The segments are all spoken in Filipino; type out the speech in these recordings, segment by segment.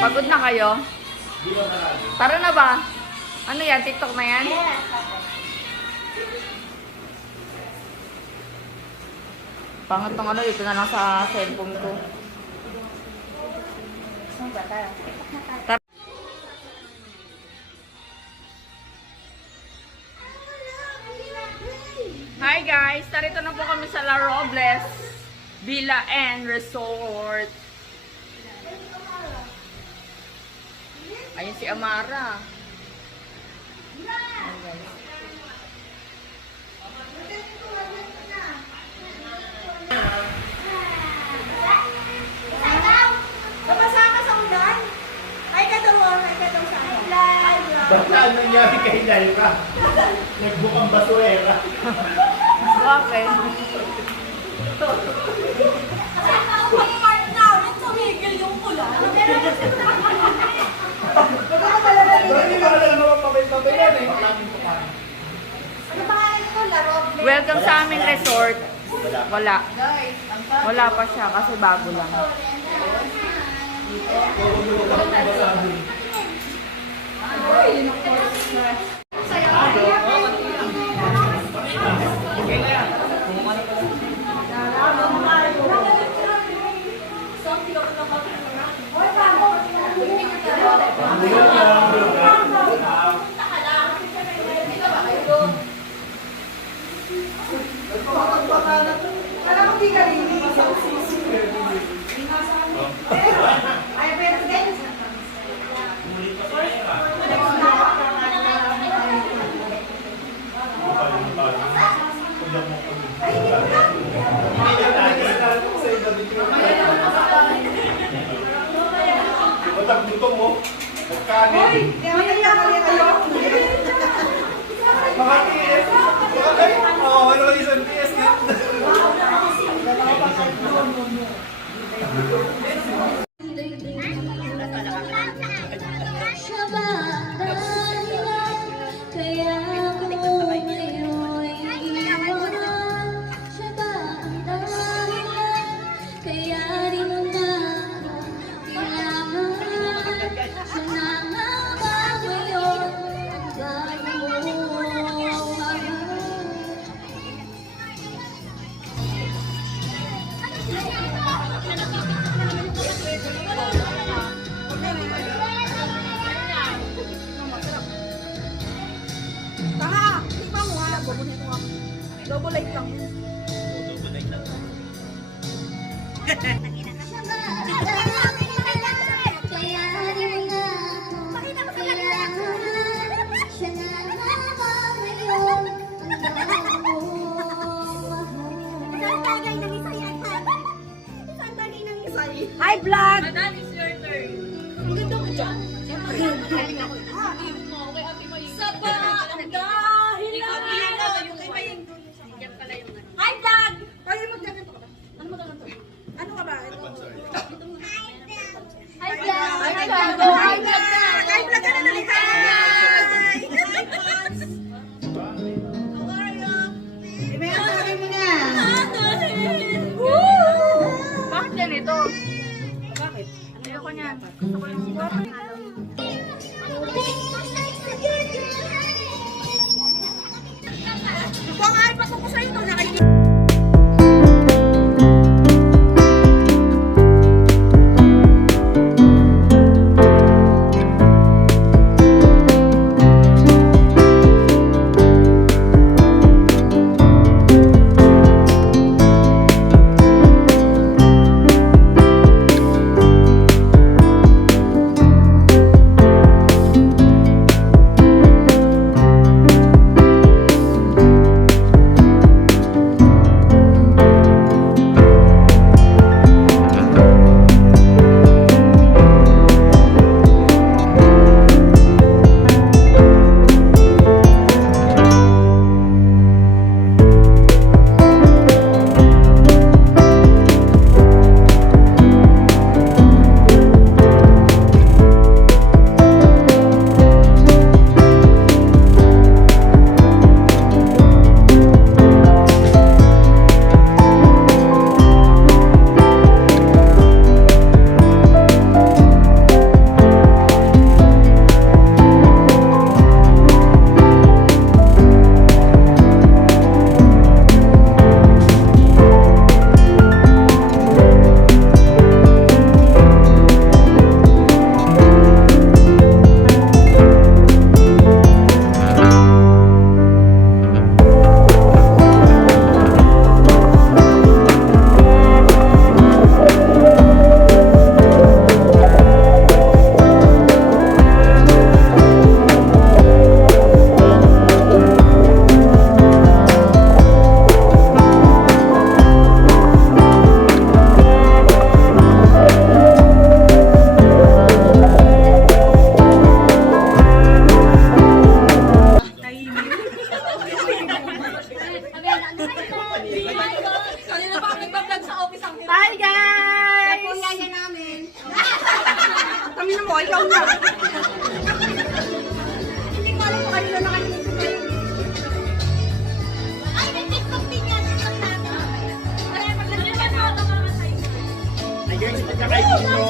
Pagod na kayo? Tara na ba? Ano yan? TikTok na yan? Pangat ng ano, dito na lang sa cellphone ko. Tara. Hi guys! Tarito na po kami sa La Robles Villa and Resort. Ayun si Amara. Ayan guys. Kapasama sa ulan? Ay, katawang sa live. Basta ang nangyari kay Naira? Nagbukang basuera. Bakit? Kasi nakapang part now, tumigil yung ulan. Hindi ba na naman pabay-pabay yan eh? Ano pangalan ko? La Robles. Welcome sa aming resort. Wala. Wala pa siya kasi bago lang. Alam mo, di ka linis ang sisi. Ay, pero guys. Batang gutom mo. Nagkanin. Mga TS. Oo, ano isang TS na. Siya ba ang dahilan kaya ako ngayon iiwan? Siya ba ang dahilan kaya di mo na ako kailangan? Siya na nga ba ngayon ang bago mo? Tanga! Tingnan mo nga. Bubunin mo. Double light lang. Siya ba ang dahilan kaya di mo na ako kailangan? Siya na nga ba ngayon ang bago mo? Isang tagay ng isa yan. Isang tagay ng isa yan. Hi, vlog! Madam, it's your turn. Ang ganda mo dyan. Sa ba ang dahilan? Hi, vlog! Kaya mo dyan ito. Ano mo ganito? Ano ka ba? Hi, vlog! Hi, Hi, vlog! vlog! Hi, vlog na! Hi, vlog ka na naman. Hi! How are you? May sabi mo na. Bakit ganito? Bakit? Ayoko niyan. Gusto ko yung Kung ay patungo sa ito, nakikita. ikaw na. Hindi ko alam kung kanino nakalimutan ko yun. Ay, may TikTok din yan. Ay guys, pagkakaibig mo,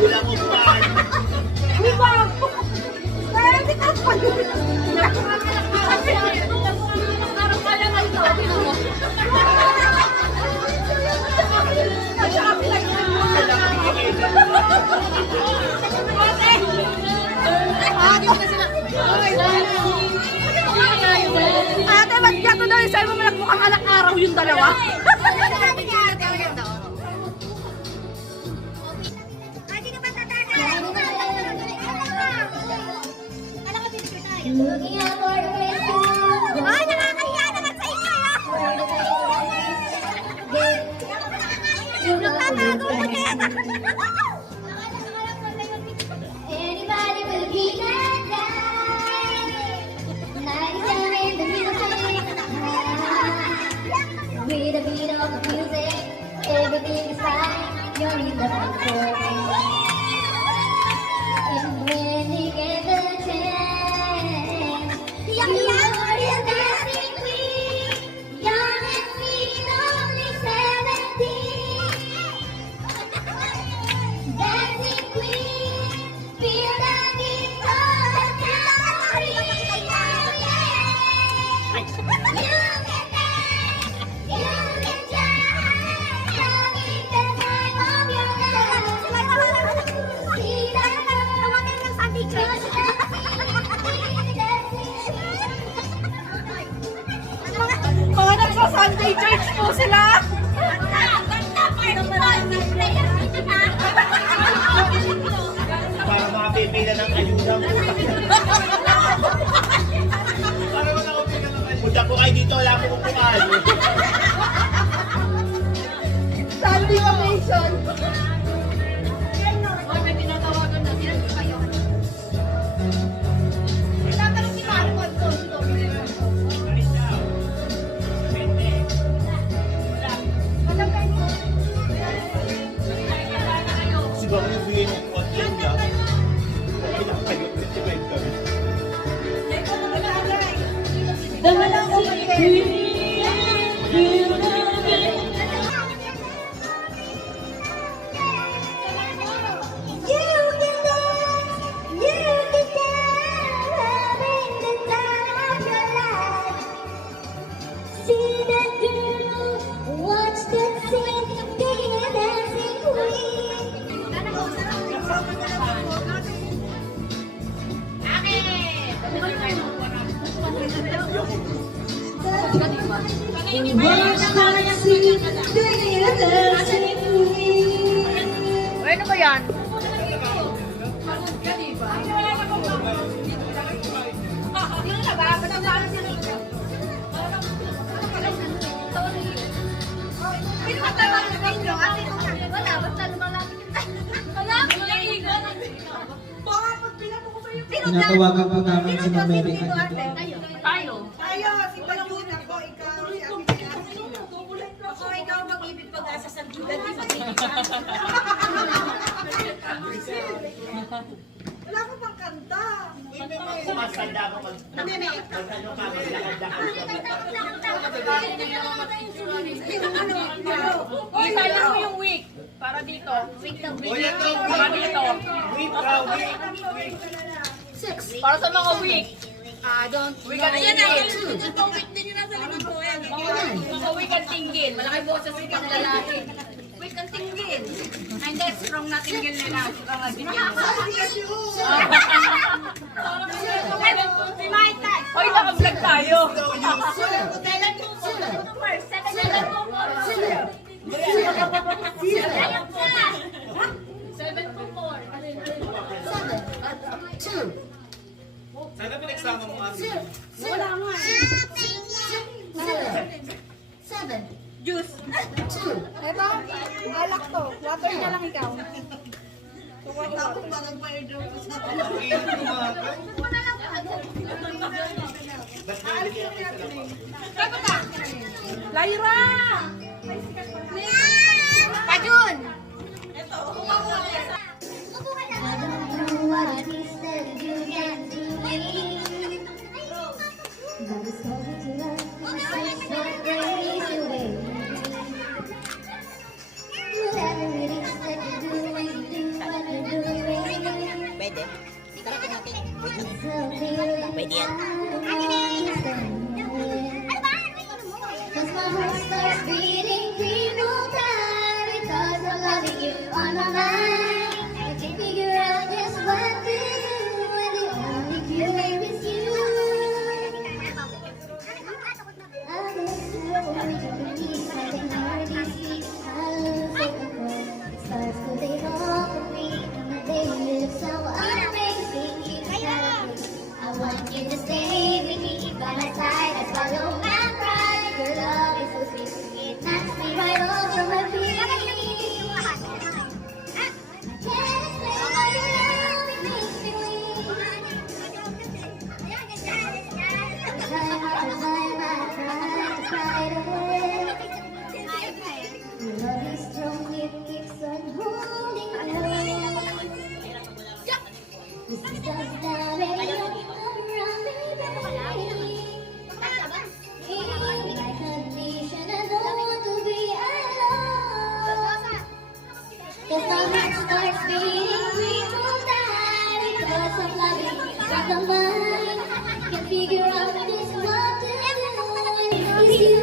wala mo pan. Uy, bago! Kaya hindi ka pa yun. Ate, ba't gato daw yung sa'yo mo malagmukhang anak araw yung dalawa? Looking out for the place to go. Ay, nakakahiya naman sa inyo! Nagtatago ko din! Anybody will be that guy. Night time in the music. With the beat of the music, everything is fine. You're in the control. And when you get the chance, you are a dancing queen. Young and sweet, only 17. Dancing queen, feel the guitar carry. You can dance, you can shine, having the time of your life. See that Tawagin ng Sunday church. Mga nagsa-Sunday church po sila. Para makapipila ng ayuda mo. Para makapipila ng ayuda. Punta po kayo dito, wala po kukuhaan. Sunday vacation. Siguro yung bigay ng konti niya. Pinakayo, 25 kami. Watch the scene, being a dancing queen. Uy, ano ba yan? Tinatawagan po namin si Ma'am Mary Ann. Tayo. Tayo, si Pajun, ako, ikaw, si Ate Asila. Ako, ikaw mag-ibig pag-asa sa Judah, di mag-ibig ka. Wala ko pang kanta. Masanda ako mag... Meme. Ano ka, maglakad-lakad kami. Isaya mo yung week. Para dito. O yan daw, Para dito. week. Para sa mga week. Week ang tingin. Mga week ang tingin. Malaki boses week ang lalaki. Week ang tingin. Hindi, strong na tingin nila. Strong ang tingin. Hoy, naka-vlog tayo. Sana pinagsama mo nga. Wala nga Seven. Juice. Two. Ito, alak to. Water na lang ikaw. Lyra! Pajun! I don't know why loving you on my mind. I can't figure out just what to do when the only cure is you. I guess so, we can be fighting hardly sleep. I lose the control. It starts to take off of me, and the day you look so amazing. You gotta be. I want you to stay with me by my side. I swallow my pride. Your love is so sweet. It knocks me right off from my feet. Can't explain how your love it makes me weak. Time after time I try to fight away. Your love is strong, it keeps on holding me. This is just the way around me, baby. In my condition, I don't want to be alone. 'Cause my heart starts beating, we won't die because of loving from the mind. Can't figure out just what to do when it is you.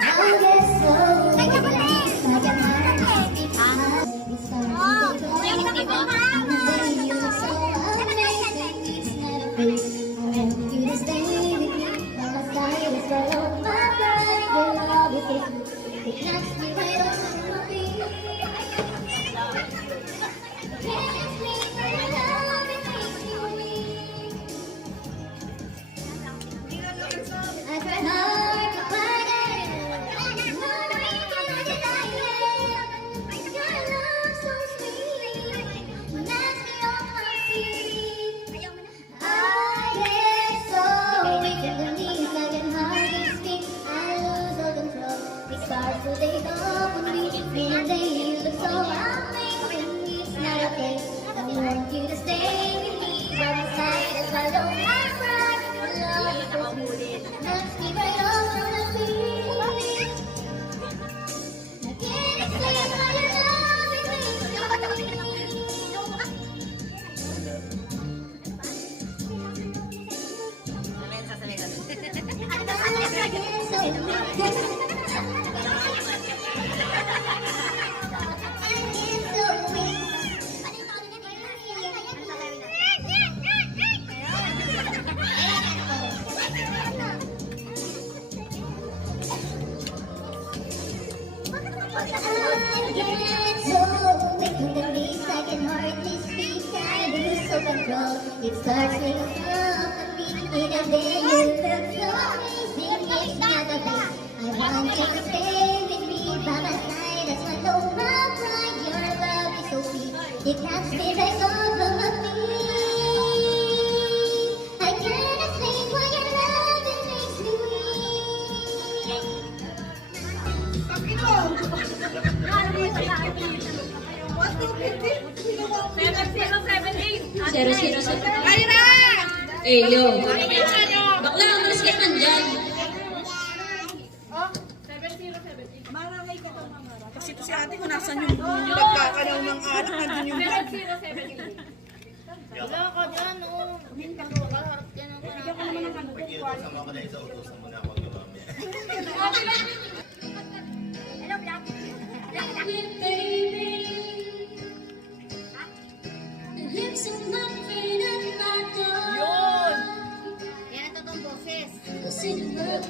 I guess so. I can hardly speak. My starts to take off. And the day you look so amazing, it's not a fake. I want you to stay with me. By my side is right on my pride. Your love is so sweet. It knocks me right off my feet. Can't explain how your love it makes me weak. I try hard to fight it. No way can I deny it. Your love so sweet. Knocks me off my feet. I get so weak in the knees, I can hardly speak. I lose all control. It starts to take off on me. And then you look so amazing. It's not okay. I want you to stay with me. By my side as I don't have pride. Your love is so sweet. Knocks me right off from my feet. I can't explain how your love it makes me weak. It starts with a love and beating in a day. You look so amazing, it's not a fake. I want you to stay with me by my side. That's my love, my pride. Your love is so sweet. It knocks me right off of my feet. I can't explain why your love it makes me Yo. Bakla, umalis ka nandyan. Kasi ito si ate ko, nasan yung nagkakalaw ng anak, nandun yung Wala ka dyan, oh. Bigyan ko naman ng ano. Lips of my feet and my door. Yan ang totoong boses. Sing love.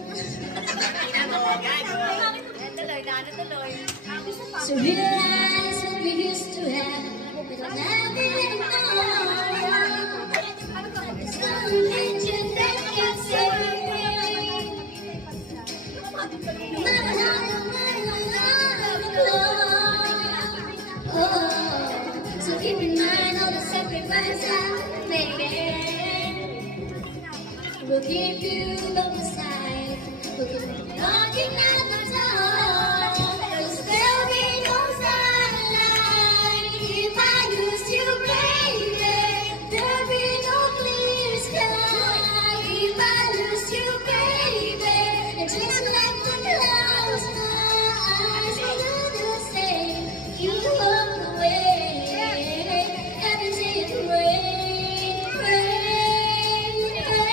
Tuloy. So realize what we used to have. We don't have it anymore. It's not a legend that can save me. No matter how long oh, so keep in mind all the sacrifices I've made. We'll keep you by my side. We'll keep knocking at the door. There'll still be no sunlight if I lose you, baby. There'll be no clear sky if I lose you, baby. And just like the clouds, my eyes will do the same. You walk away, everything rain, rain, rain.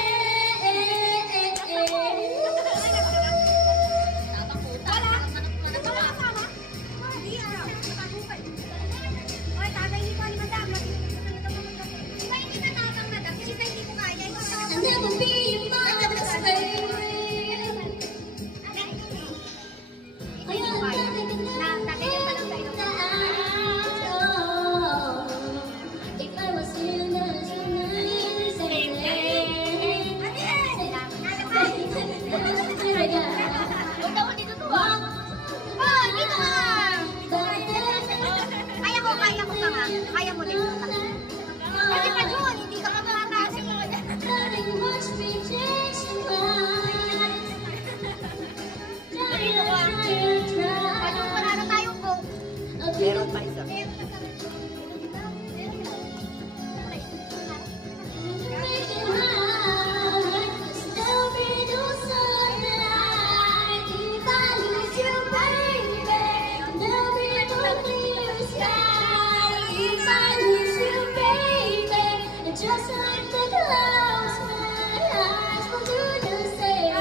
Just like the clouds, my eyes will do the same.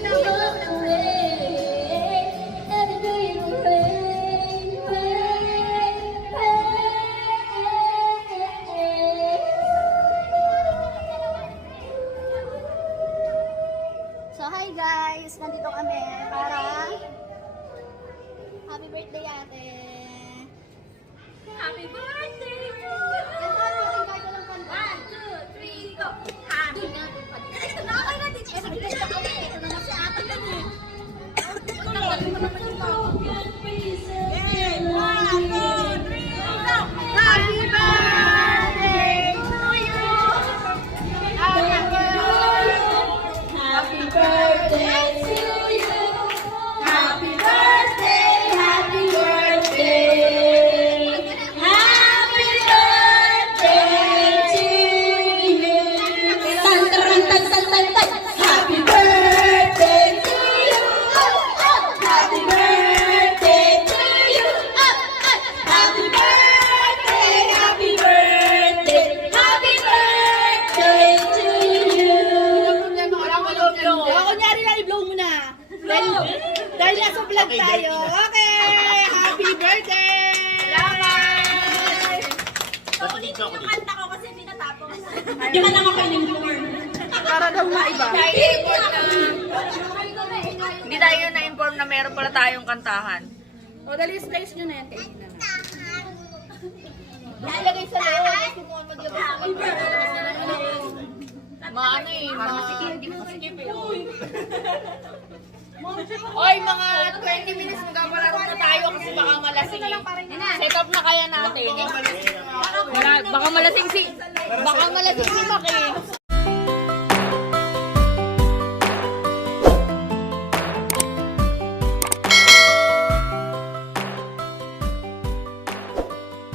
You're away, every day you're away, So hi guys, nandito kami para happy birthday ate. Happy birthday! One, two, three, go! Happy Dahil nasa vlog tayo. Okay! Happy birthday! Salamat! Paulitin yung kanta ko kasi pinatapos. Di ba lang ako in-inform? Para daw maiba. Hindi tayo na-inform na meron pala tayong kantahan. O, dali slice nyo na yan kay Ina. Nalagay sa loob, gusto mo maglabas sa Maano eh, hindi ko skip eh. Oy, mga 20 minutes magpapalaro na tayo kasi baka malasing eh. Set up na kaya natin. Baka malasing si Mac eh.